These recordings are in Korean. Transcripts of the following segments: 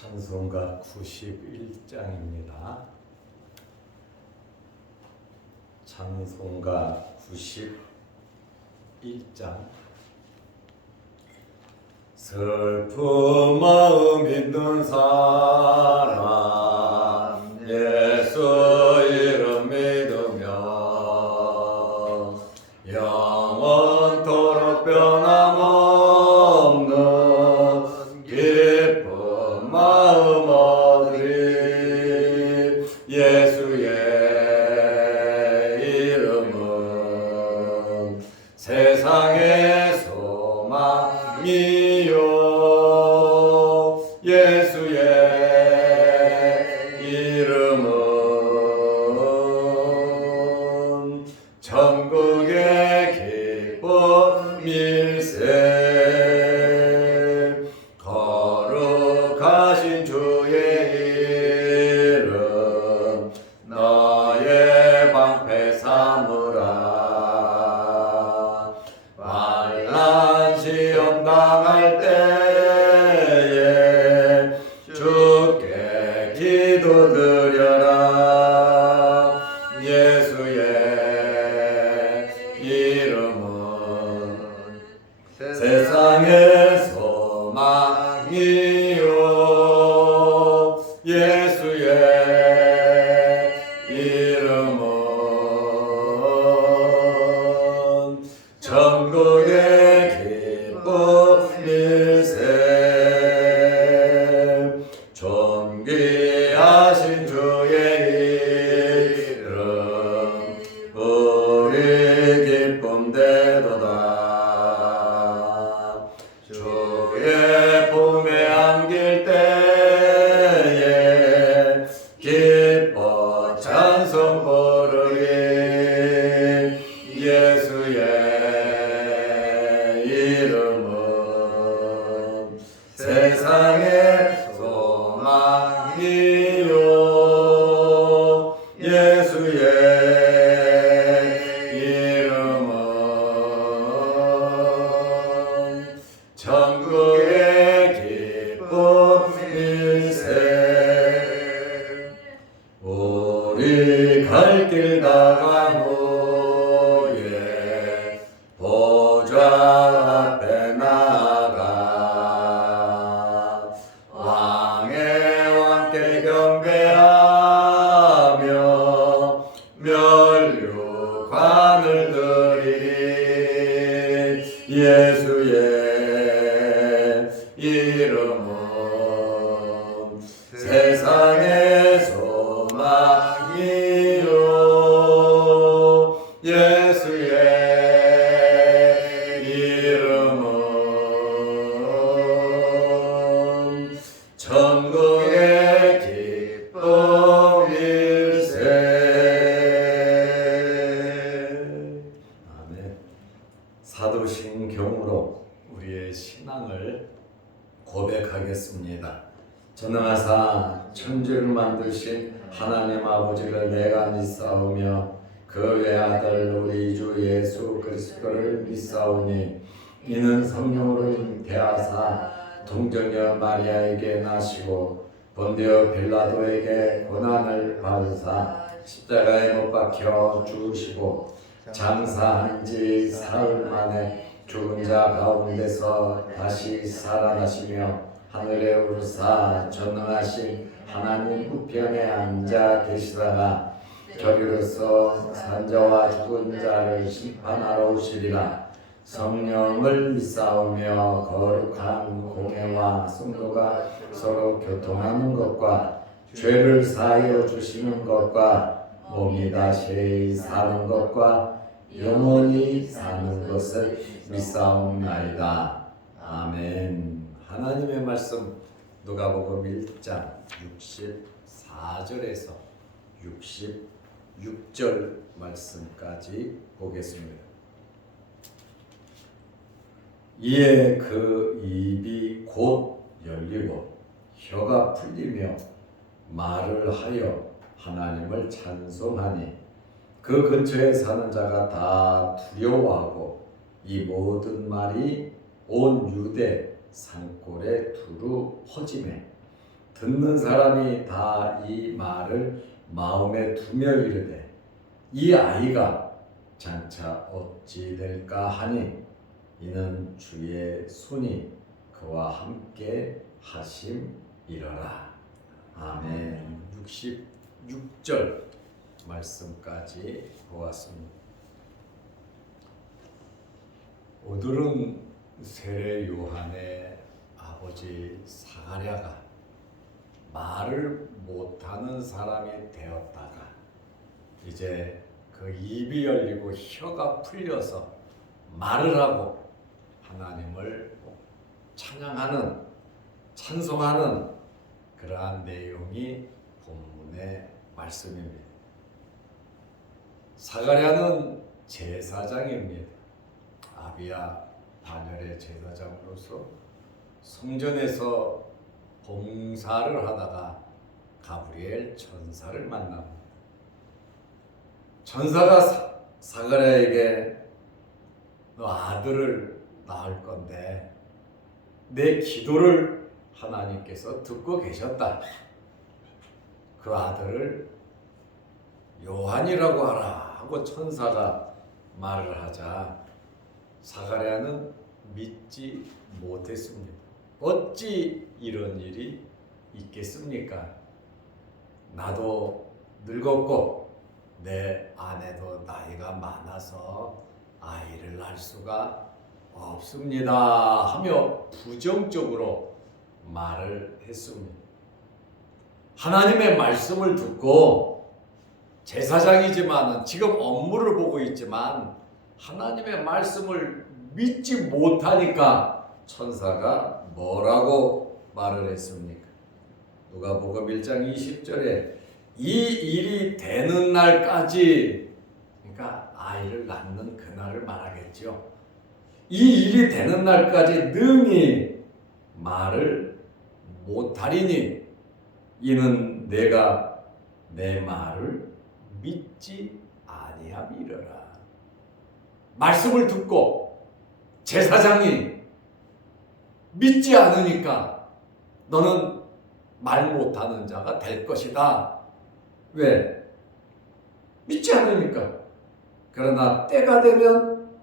찬송가 91장입니다. 찬송가 91장. 슬픈 마음 있는 사람 예수 이름 믿으며 영원토록 변함없는 기쁜 마음 얻으리. 예수의 이름은 세상의 소망이요 예수의 이름은 천국의 기쁨일세. 거룩하신 주의 이름 너의 방패 삼으라. 환난 시험 당할 때에 주께 기도드려라. 예수의 이름은 세상의 소망이요 예수의 이름은 천국의 기쁨일세. 존귀하신 주의 이름 우리 기쁨되도다. 주의 품에 안길 때에 기뻐 찬송 부르리. 예수의 이름은 세상의 소망이요 예수의 이름은 천국의 기쁨일세. 우리 갈 길 다간 후에 보좌 앞에 나가 왕의 왕께 경배하며 면류관을 드리리. 예수의 이름은 세상의 소망이요 예수의 이름은 천국의 기쁨일세. 아멘. 사도신경으로 우리의 신앙을 고백하겠습니다. 전능하사 천지를 만드신 하나님 아버지를 내가 믿사오며 그 외아들 우리 주 예수 그리스도를 믿사오니 이는 성령으로 잉태하사 동정녀 마리아에게 나시고 본디오 빌라도에게 고난을 받으사 십자가에 못 박혀 죽으시고 장사한 지 사흘 만에 죽은 자 가운데서 다시 살아나시며 하늘에 오르사 전능하신 하나님 우편에 앉아 계시다가 저리로서 산자와 죽은 자를 심판하러 오시리라. 성령을 믿사오며 거룩한 공회와 성도가 서로 교통하는 것과 죄를 사하여 주시는 것과 몸이 다시 사는 것과 영원히 사는 것을 믿사옵나이다. 아멘. 하나님의 말씀 누가복음 1장 64절에서 66절 말씀까지 보겠습니다. 이에 그 입이 곧 열리고 혀가 풀리며 말을 하여 하나님을 찬송하니 그 근처에 사는 자가 다 두려워하고 이 모든 말이 온 유대 산골에 두루 퍼지매 듣는 사람이 다 이 말을 마음에 두며 이르되 이 아이가 장차 어찌 될까 하니 이는 주의 손이 그와 함께 하심이러라. 아멘. 66절 말씀까지 보았습니다. 오늘은 세례 요한의 아버지 사가랴가 말을 못하는 사람이 되었다가 이제 그 입이 열리고 혀가 풀려서 말을 하고 하나님을 찬양하는, 찬송하는 그러한 내용이 본문의 말씀입니다. 사가랴는 제사장입니다. 아비야 반열의 제사장으로서 성전에서 봉사를 하다가 가브리엘 천사를 만납니다. 천사가 사가랴에게 너 아들을 낳을 건데 내 기도를 하나님께서 듣고 계셨다. 그 아들을 요한이라고 하라 하고 천사가 말을 하자 사가랴는 믿지 못했습니다. 어찌 이런 일이 있겠습니까? 나도 늙었고 내 아내도 나이가 많아서 아이를 낳을 수가 없습니다 하며 부정적으로 말을 했습니다. 하나님의 말씀을 듣고 제사장이지만 지금 업무를 보고 있지만 하나님의 말씀을 믿지 못하니까 천사가 뭐라고 말을 했습니까? 누가복음 1장 20절에 이 일이 되는 날까지, 그러니까 아이를 낳는 그날을 말하겠죠. 이 일이 되는 날까지 능히 말을 못하리니 이는 내가 내 말을 믿지 아니함이러라. 말씀을 듣고 제사장이 믿지 않으니까 너는 말 못하는 자가 될 것이다. 왜? 믿지 않으니까. 그러나 때가 되면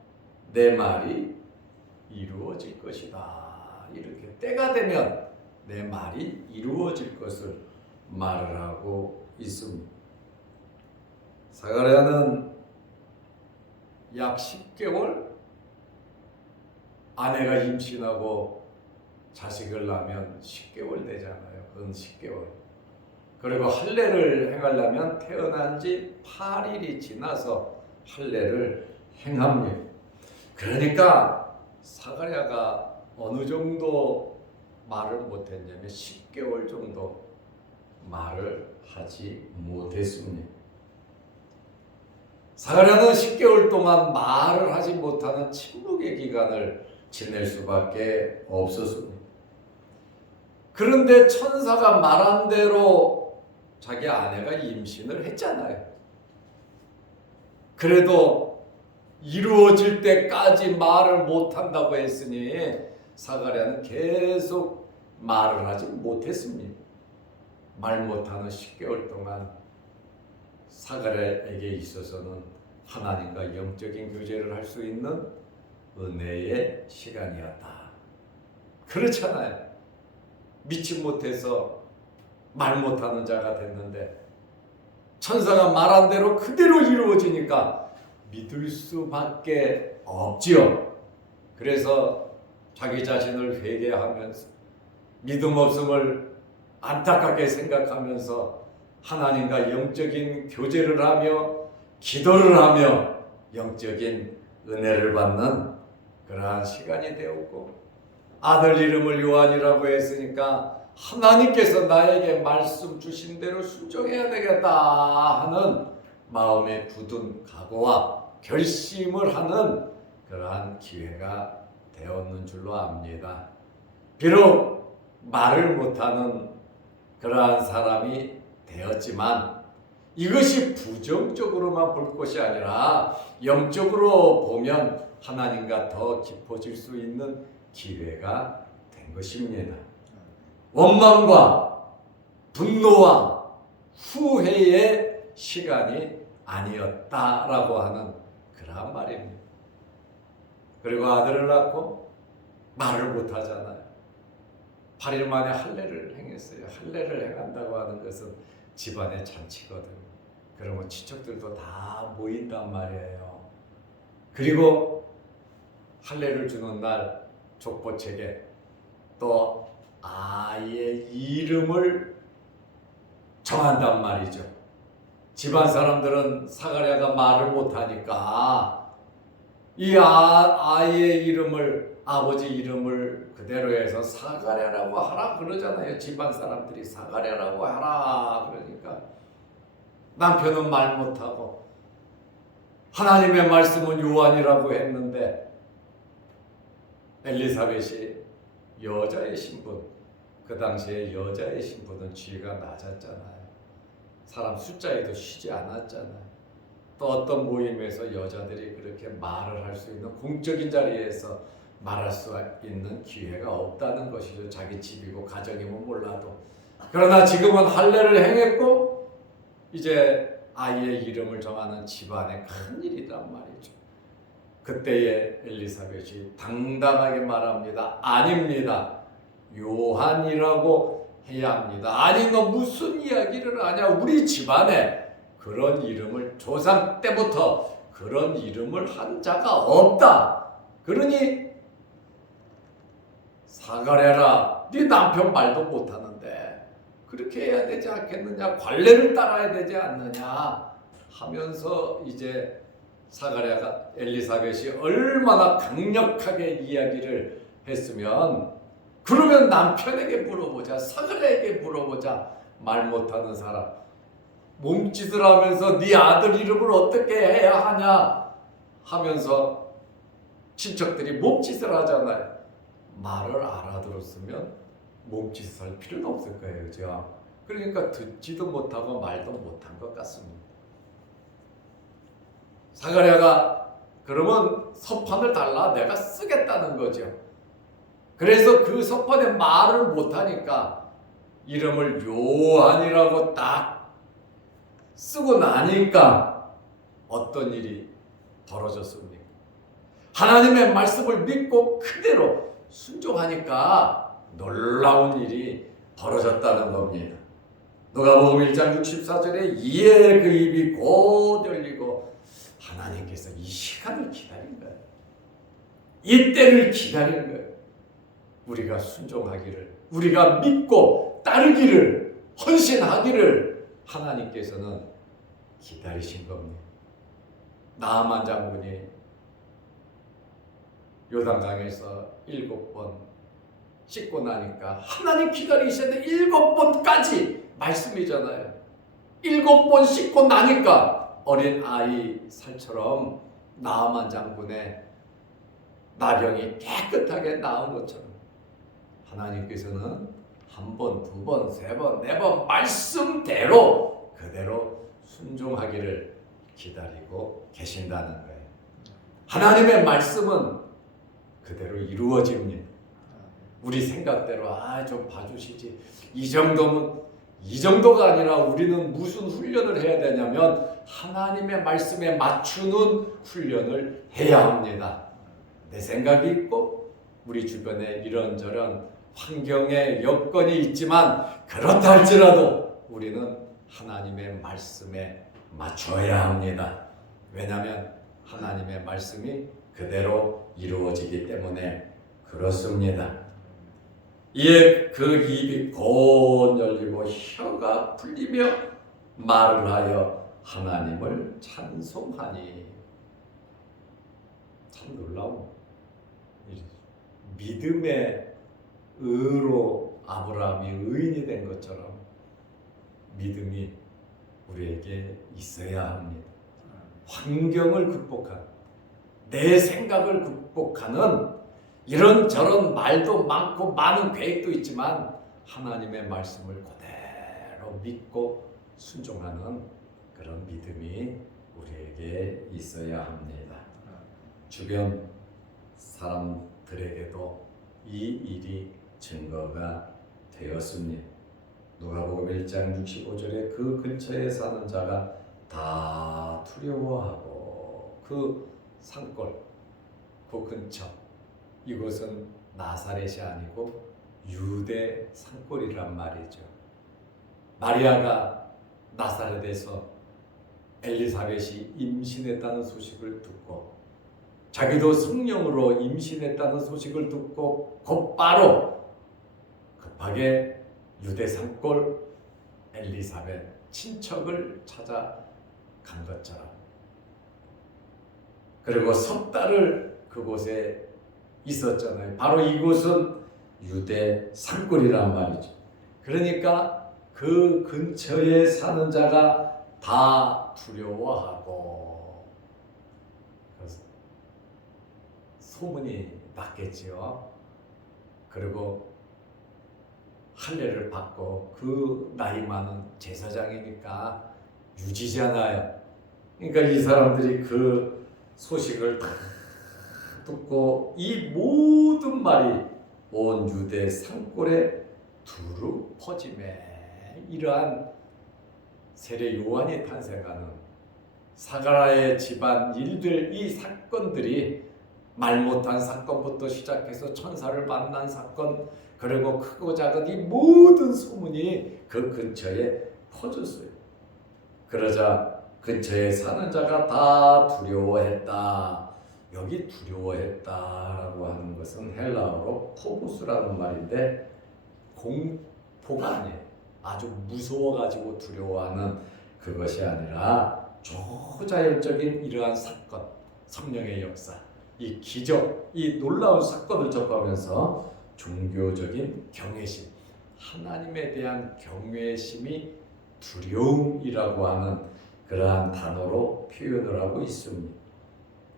내 말이 이루어질 것이다. 이렇게 때가 되면 내 말이 이루어질 것을 말을 하고 있습니다. 사가랴는 약 10개월 아내가 임신하고 자식을 낳으면 10개월 되잖아요. 그건 10개월. 그리고 할례를 행하려면 태어난 지 8일이 지나서 할례를 행합니다. 그러니까 사가랴가 어느 정도 말을 못했냐면 10개월 정도 말을 하지 못했습니다. 사가랴는 10개월 동안 말을 하지 못하는 침묵의 기간을 지낼 수밖에 없었습니다. 그런데 천사가 말한 대로 자기 아내가 임신을 했잖아요. 그래도 이루어질 때까지 말을 못한다고 했으니 사가랴는 계속 말을 하지 못했습니다. 말 못하는 10개월 동안 사가랴에게 있어서는 하나님과 영적인 교제를 할 수 있는 은혜의 시간이었다. 그렇잖아요. 믿지 못해서 말 못하는 자가 됐는데 천사가 말한 대로 그대로 이루어지니까 믿을 수밖에 없지요. 그래서 자기 자신을 회개하면서 믿음 없음을 안타깝게 생각하면서 하나님과 영적인 교제를 하며 기도를 하며 영적인 은혜를 받는 그러한 시간이 되었고, 아들 이름을 요한이라고 했으니까 하나님께서 나에게 말씀 주신 대로 순종해야 되겠다 하는 마음의 굳은 각오와 결심을 하는 그러한 기회가 되었는 줄로 압니다. 비록 말을 못하는 그러한 사람이 되었지만 이것이 부정적으로만 볼 것이 아니라 영적으로 보면 하나님과 더 깊어질 수 있는 기회가 된 것입니다. 원망과 분노와 후회의 시간이 아니었다라고 하는 그러한 말입니다. 그리고 아들을 낳고 말을 못하잖아요. 8일 만에 할례를 행했어요. 할례를 행한다고 하는 것은 집안의 잔치거든요. 그러면 친척들도 다 모인단 말이에요. 그리고 할례를 주는 날 족보책에 또 아이의 이름을 정한단 말이죠. 집안 사람들은 사가랴가 말을 못하니까 이 아이의 이름을, 아버지 이름을 그대로 해서 사가랴라고 하라 그러잖아요. 집안 사람들이 사가랴라고 하라 그러니까 남편은 말 못하고 하나님의 말씀은 요한이라고 했는데 엘리사벳이 여자의 신분, 그 당시에 여자의 신분은 지위가 낮았잖아요. 사람 숫자에도 쉬지 않았잖아요. 또 어떤 모임에서 여자들이 그렇게 말을 할 수 있는 공적인 자리에서 말할 수 있는 기회가 없다는 것이죠. 자기 집이고 가정이면 몰라도. 그러나 지금은 할례를 행했고 이제 아이의 이름을 정하는 집안의 큰 일이란 말이죠. 그때에 엘리사벳이 당당하게 말합니다. 아닙니다. 요한이라고 해야 합니다. 아니 너 무슨 이야기를 하냐. 우리 집안에 그런 이름을 조상 때부터 그런 이름을 한 자가 없다. 그러니 사가랴라. 네 남편 말도 못하는데 그렇게 해야 되지 않겠느냐. 관례를 따라야 되지 않느냐 하면서 이제 사가랴가 엘리사벳이 얼마나 강력하게 이야기를 했으면 그러면 남편에게 물어보자. 사가랴에게 물어보자. 말 못하는 사람 몸짓을 하면서 네 아들 이름을 어떻게 해야 하냐 하면서 친척들이 몸짓을 하잖아요. 말을 알아들었으면 몸짓을 할 필요는 없을 거예요. 그죠? 그러니까 듣지도 못하고 말도 못한 것 같습니다. 사가랴가 그러면 서판을 달라 내가 쓰겠다는 거죠. 그래서 그 서판에 말을 못하니까 이름을 요한이라고 딱 쓰고 나니까 어떤 일이 벌어졌습니까? 하나님의 말씀을 믿고 그대로 순종하니까 놀라운 일이 벌어졌다는 겁니다. 누가복음 1장 64절에 이에 그 입이 곧 열리고 하나님께서 이 시간을 기다린 거예요. 이 때를 기다린 거예요. 우리가 순종하기를, 우리가 믿고 따르기를, 헌신하기를 하나님께서는 기다리신 겁니다. 나아만 장군이 요단강에서 7번 씻고 나니까 하나님 기다리셨는데 7번까지 말씀이잖아요. 7번 씻고 나니까 어린 아이 살처럼 나아만 장군의 나병이 깨끗하게 나은 것처럼 하나님께서는 1번, 2번, 3번, 4번 말씀대로 그대로 순종하기를 기다리고 계신다는 거예요. 하나님의 말씀은 그대로 이루어집니다. 우리 생각대로 좀 봐주시지. 이 정도가 아니라 우리는 무슨 훈련을 해야 되냐면 하나님의 말씀에 맞추는 훈련을 해야 합니다. 내 생각이 있고 우리 주변에 이런저런 환경의 여건이 있지만 그렇다 할지라도 우리는 하나님의 말씀에 맞춰야 합니다. 왜냐하면 하나님의 말씀이 그대로 이루어지기 때문에 그렇습니다. 이에 그 입이 곧 열리고 혀가 풀리며 말을 하여 하나님을 찬송하니. 참 놀라운 믿음의 의로 아브라함이 의인이 된 것처럼 믿음이 우리에게 있어야 합니다. 환경을 극복하는, 내 생각을 극복하는 이런저런 말도 많고 많은 계획도 있지만 하나님의 말씀을 그대로 믿고 순종하는 그런 믿음이 우리에게 있어야 합니다. 주변 사람들에게도 이 일이 증거가 되었습니다. 누가복음 1장 65절에 그 근처에 사는 자가 다 두려워하고 그 산골, 그 근처, 이곳은 나사렛이 아니고 유대 산골이란 말이죠. 마리아가 나사렛에서 엘리사벳이 임신했다는 소식을 듣고 자기도 성령으로 임신했다는 소식을 듣고 곧바로 급하게 유대 산골 엘리사벳 친척을 찾아간 것처럼, 그리고 석 달을 그곳에 있었잖아요. 바로 이곳은 유대 산골이란 말이죠. 그러니까 그 근처에 사는 자가 다 두려워하고 소문이 났겠지요. 그리고 할례를 받고 그 나이 많은 제사장이니까 유지잖아요. 그러니까 이 사람들이 그 소식을 다 듣고 이 모든 말이 온 유대 산골에 두루 퍼짐에 이러한 세례 요한이 탄생하는 사가랴의 집안 일들, 이 사건들이 말 못한 사건부터 시작해서 천사를 만난 사건, 그리고 크고 작은 이 모든 소문이 그 근처에 퍼졌어요. 그러자 근처에 사는 자가 다 두려워했다. 여기 두려워했다라고 하는 것은 헬라어로 포부스라는 말인데 공포가 아니에요. 아주 무서워가지고 두려워하는 그것이 아니라 초자연적인 이러한 사건, 성령의 역사, 이 기적, 이 놀라운 사건을 접하면서 종교적인 경외심, 하나님에 대한 경외심이 두려움이라고 하는 그러한 단어로 표현을 하고 있습니다.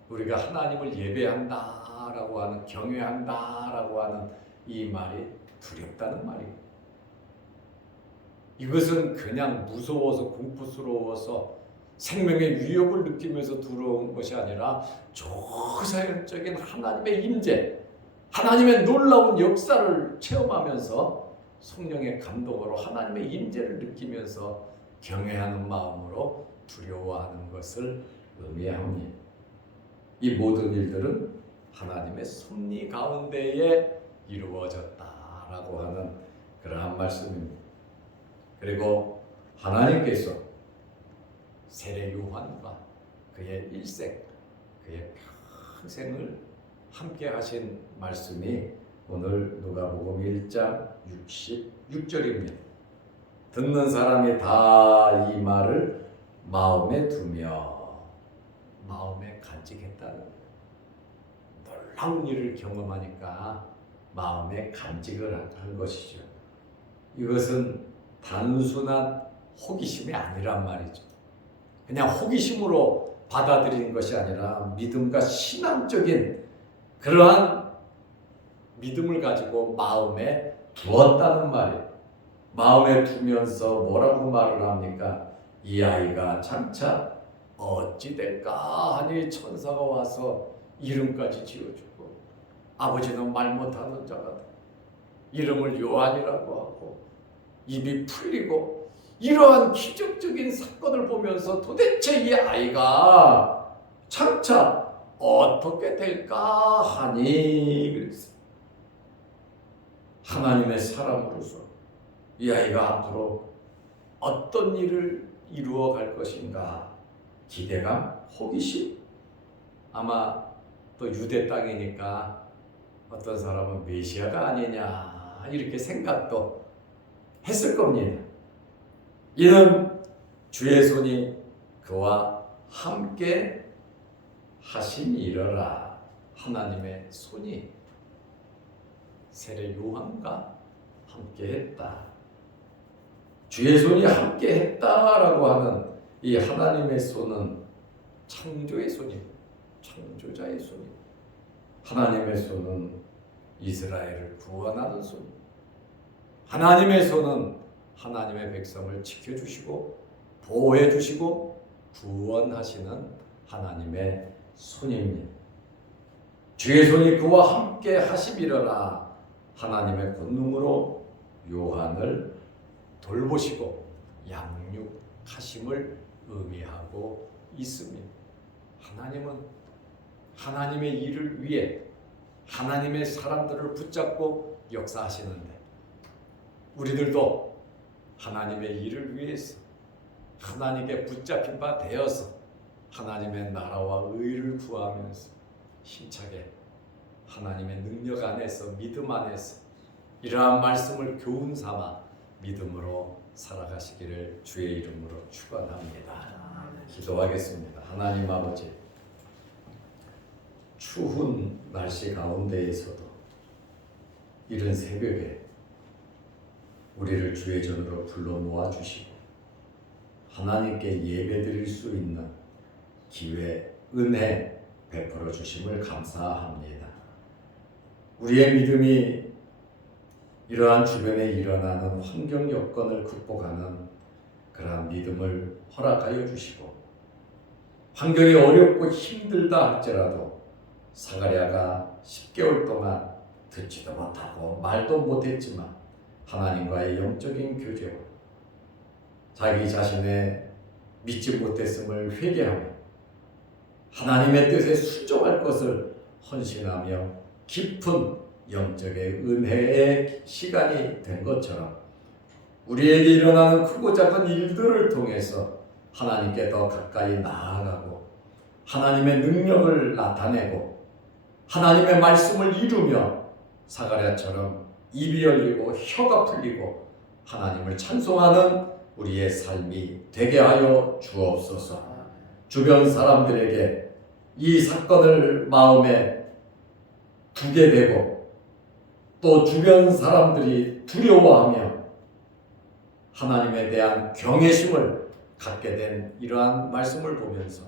우리가 하나님을 예배한다라고 하는, 경외한다라고 하는 이 말이 두렵다는 말이에요. 이것은 그냥 무서워서 공포스러워서 생명의 위협을 느끼면서 두려운 것이 아니라 초자연적인 하나님의 임재, 하나님의 놀라운 역사를 체험하면서 성령의 감동으로 하나님의 임재를 느끼면서 경외하는 마음으로 두려워하는 것을 의미합니다. 이 모든 일들은 하나님의 섭리 가운데에 이루어졌다라고 하는 그러한 말씀입니다. 그리고 하나님께서 세례 요한과 그의 일생, 그의 평생을 함께 하신 말씀이 오늘 누가복음 1장 66절입니다. 듣는 사람이 다 이 말을 마음에 두며 마음에 간직했다는, 놀라운 일을 경험하니까 마음에 간직을 한 것이죠. 이것은 단순한 호기심이 아니란 말이죠. 그냥 호기심으로 받아들이는 것이 아니라 믿음과 신앙적인 그러한 믿음을 가지고 마음에 두었다는 말이에요. 마음에 두면서 뭐라고 말을 합니까? 이 아이가 장차 어찌 될까 하니 천사가 와서 이름까지 지어주고, 아버지는 말 못하는 자가 이름을 요한이라고 하고 입이 풀리고, 이러한 기적적인 사건을 보면서 도대체 이 아이가 장차 어떻게 될까 하니 그랬어요. 하나님의 사람으로서 이 아이가 앞으로 어떤 일을 이루어 갈 것인가, 기대감, 호기심. 아마 또 유대 땅이니까 어떤 사람은 메시아가 아니냐 이렇게 생각도 했을 겁니다. 이는 주의 손이 그와 함께 하심이러라. 하나님의 손이 세례 요한과 함께 했다. 주의 손이 함께 했다라고 하는 이 하나님의 손은 창조의 손입니다. 창조자의 손입니다. 하나님의 손은 이스라엘을 구원하는 손입니다. 하나님의 손은 하나님의 백성을 지켜주시고 보호해주시고 구원하시는 하나님의 손입니다. 주의 손이 그와 함께 하심이러라. 하나님의 권능으로 요한을 돌보시고 양육하심을 의미하고 있습니다. 하나님은 하나님의 일을 위해 하나님의 사람들을 붙잡고 역사하시는데 우리들도 하나님의 일을 위해서 하나님께 붙잡힌 바 되어서 하나님의 나라와 의를 구하면서 힘차게 하나님의 능력 안에서 믿음 안에서 이러한 말씀을 교훈 삼아 믿음으로 살아가시기를 주의 이름으로 축원합니다. 기도하겠습니다. 하나님 아버지, 추운 날씨 가운데에서도 이른 새벽에 우리를 주의 전으로 불러 모아 주시고 하나님께 예배드릴 수 있는 기회, 은혜 베풀어 주심을 감사합니다. 우리의 믿음이 이러한 주변에 일어나는 환경 여건을 극복하는 그러한 믿음을 허락하여 주시고 환경이 어렵고 힘들다 할지라도 사가랴가 10개월 동안 듣지도 못하고 말도 못했지만 하나님과의 영적인 교제와 자기 자신의 믿지 못했음을 회개하며 하나님의 뜻에 순종할 것을 헌신하며 깊은 영적의 은혜의 시간이 된 것처럼 우리에게 일어나는 크고 작은 일들을 통해서 하나님께 더 가까이 나아가고 하나님의 능력을 나타내고 하나님의 말씀을 이루며 사가랴처럼 입이 열리고 혀가 풀리고 하나님을 찬송하는 우리의 삶이 되게 하여 주옵소서. 주변 사람들에게 이 사건을 마음에 두게 되고 또 주변 사람들이 두려워하며 하나님에 대한 경외심을 갖게 된 이러한 말씀을 보면서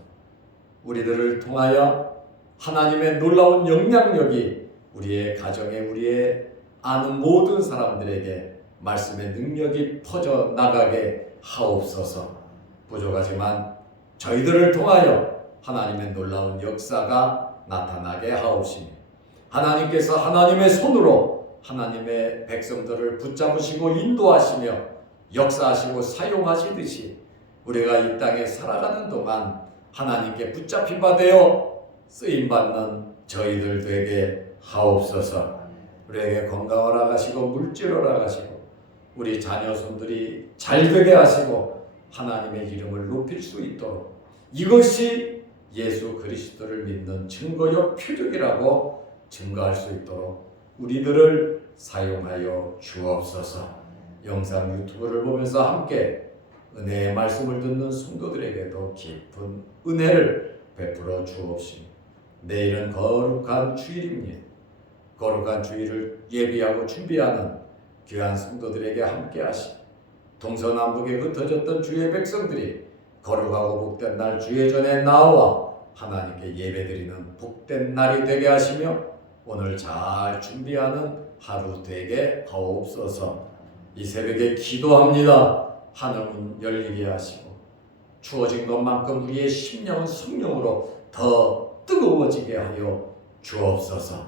우리들을 통하여 하나님의 놀라운 영향력이 우리의 가정에 우리의 아는 모든 사람들에게 말씀의 능력이 퍼져나가게 하옵소서. 부족하지만 저희들을 통하여 하나님의 놀라운 역사가 나타나게 하옵시며 하나님께서 하나님의 손으로 하나님의 백성들을 붙잡으시고 인도하시며 역사하시고 사용하시듯이 우리가 이 땅에 살아가는 동안 하나님께 붙잡힌 바 되어 쓰임받는 저희들 되게 하옵소서. 우리에게 건강을 허락하시고 물질을 허락하시고 우리 자녀손들이 잘되게 하시고 하나님의 이름을 높일 수 있도록 이것이 예수 그리스도를 믿는 증거요 표적이라고 증거할 수 있도록 우리들을 사용하여 주옵소서. 영상 유튜브를 보면서 함께 은혜의 말씀을 듣는 성도들에게도 깊은 은혜를 베풀어 주옵시며 내일은 거룩한 주일입니다. 거룩한 주일을 예비하고 준비하는 귀한 성도들에게 함께 하시고 동서남북에 흩어졌던 주의 백성들이 거룩하고 복된 날 주의 전에 나와 하나님께 예배드리는 복된 날이 되게 하시며 오늘 잘 준비하는 하루 되게 하옵소서. 이 새벽에 기도합니다. 하늘문 열리게 하시고 주어진 것만큼 우리의 심령은 성령으로 더 뜨거워지게 하여 주옵소서.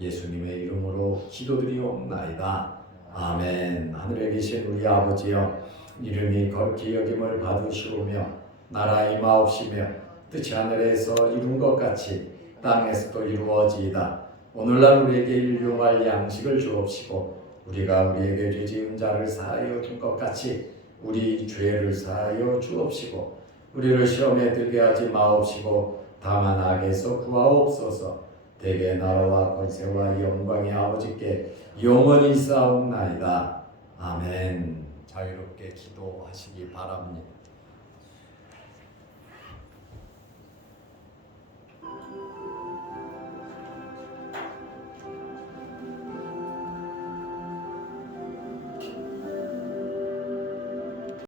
예수님의 이름으로 기도드리옵나이다. 아멘. 하늘에 계신 우리 아버지여, 이름이 거룩히 여김을 받으시오며 나라 임하옵시며 뜻이 하늘에서 이룬 것 같이 땅에서도 이루어지이다. 오늘날 우리에게 일용할 양식을 주옵시고 우리가 우리에게 죄 지은 자를 사하여 준 것 같이 우리 죄를 사하여 주옵시고 우리를 시험에 들게 하지 마옵시고 다만 악에서 구하옵소서. 대개 나라와 권세와 영광의 아버지께 영원히 쌓옵나이다. 아멘. 자유롭게 기도하시기 바랍니다.